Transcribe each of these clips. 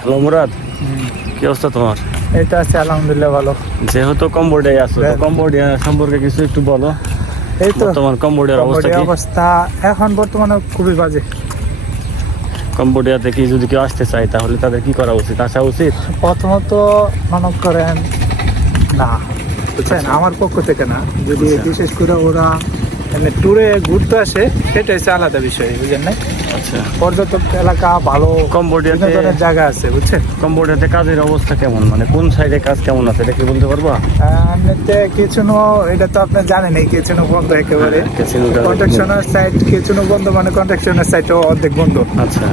Hello Murad, কি অবস্থা তোমার? এই তো আছে আলহামদুলিল্লাহ ভালো। যেহেতু কম্বোডিয়ায় আছো, তো কম্বোডিয়া সম্পর্কে কিছু একটু বলো। এই তো বর্তমান কম্বোডিয়ার অবস্থা কি? অবস্থা এখন বর্তমানে খুবই বাজে। কম্বোডিয়াতে কি যদি কেউ আসতে চায় তাহলে তাদের কি করা উচিত, আসা উচিত? প্রথমত মনে করেন না, বুঝছেন, আমার পক্ষ থেকে না, যদি বিশেষ করে ওরা মানে ট্যুরে ঘুরতে আসে সেটা হচ্ছে আলাদা বিষয়, বুঝলেন না? আচ্ছা, পর্যটক এলাকা ভালো, কম্বোডিয়াতে বিভিন্ন ধরনের জায়গা আছে, বুঝছেন। কম্বোডিয়াতে কাজের অবস্থা কেমন, মানে কোন সাইডে কাজ কেমন আছে এটা কি বলতে পারবা? এমনিতে কিচুনো, এটা তো আপনি জানেন, এই কিচুনো বন্ধ একেবারে। ক্যাসিনোটা কন্ট্রাকশনের সাইড কিচুনো বন্ধ, মানে কন্ট্রাকশনের সাইডও অর্ধেক বন্ধ। আচ্ছা,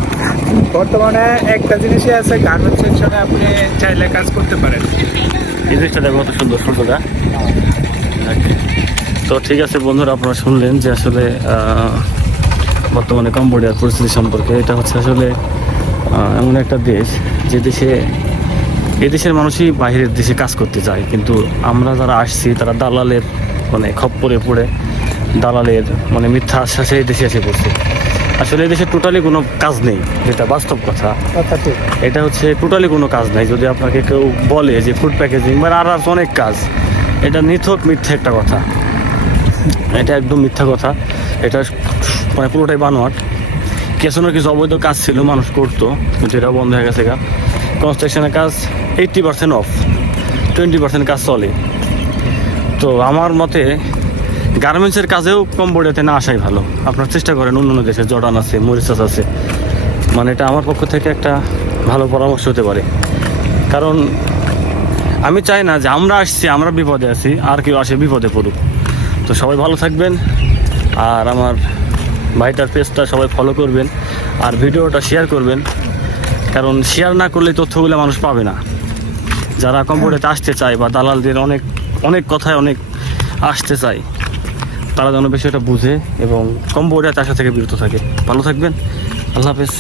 বর্তমানে একটা জিনিসই আছে, গার্মেন্টস সেকশনে আপনি চাইলে কাজ করতে পারেন। এই জিনিসটা দেখো কত সুন্দর সূর্যটা। তো ঠিক আছে বন্ধুরা, আপনারা শুনলেন যে আসলে বর্তমানে কম্বোডিয়ার পরিস্থিতি সম্পর্কে। এটা হচ্ছে আসলে এমন একটা দেশ যে দেশে এই দেশের মানুষই বাইরের দেশে কাজ করতে যায়, কিন্তু আমরা যারা আসছি তারা দালালের মানে খপ্পরে পড়ে দালালের মানে মিথ্যা আশ্বাসে এই দেশে এসে পড়ছে। আসলে এই দেশে টোটালি কোনো কাজ নেই, যেটা বাস্তব কথা। ঠিক। এটা হচ্ছে টোটালি কোনো কাজ নাই। যদি আপনাকে কেউ বলে যে ফুড প্যাকেজিং বা আর অনেক কাজ, এটা নিছক মিথ্যা একটা কথা, এটা একদম মিথ্যা কথা। এটা মানে পুরোটাই বানোয়াট। কিছু না কিছু অবৈধ কাজ ছিল, মানুষ করতো, কিন্তু এটা বন্ধ হয়ে গেছে। কনস্ট্রাকশনের কাজ 80% অফ, 20% কাজ চলে। তো আমার মতে গার্মেন্টসের কাজেও কম্বোডিয়াতে না আসাই ভালো। আপনার চেষ্টা করেন অন্য দেশে, জর্ডান আছে, মরিশাস আছে, মানে এটা আমার পক্ষ থেকে একটা ভালো পরামর্শ হতে পারে। কারণ আমি চাই না যে আমরা আসছি, আমরা বিপদে আছি, আর কেউ আসে বিপদে পড়ুক। তো সবাই ভালো থাকবেন, আর আমার ভাইটার পেজটা সবাই ফলো করবেন, আর ভিডিওটা শেয়ার করবেন। কারণ শেয়ার না করলে তথ্যগুলো মানুষ পাবে না। যারা কম্বোডিয়াতে আসতে চায় বা দালালদের অনেক অনেক কথায় অনেক আসতে চায়, তারা যেন বিষয়টা বুঝে এবং কম্বোডিয়াতে আসা থেকে বিরত থাকে। ভালো থাকবেন, আল্লাহ হাফেজ।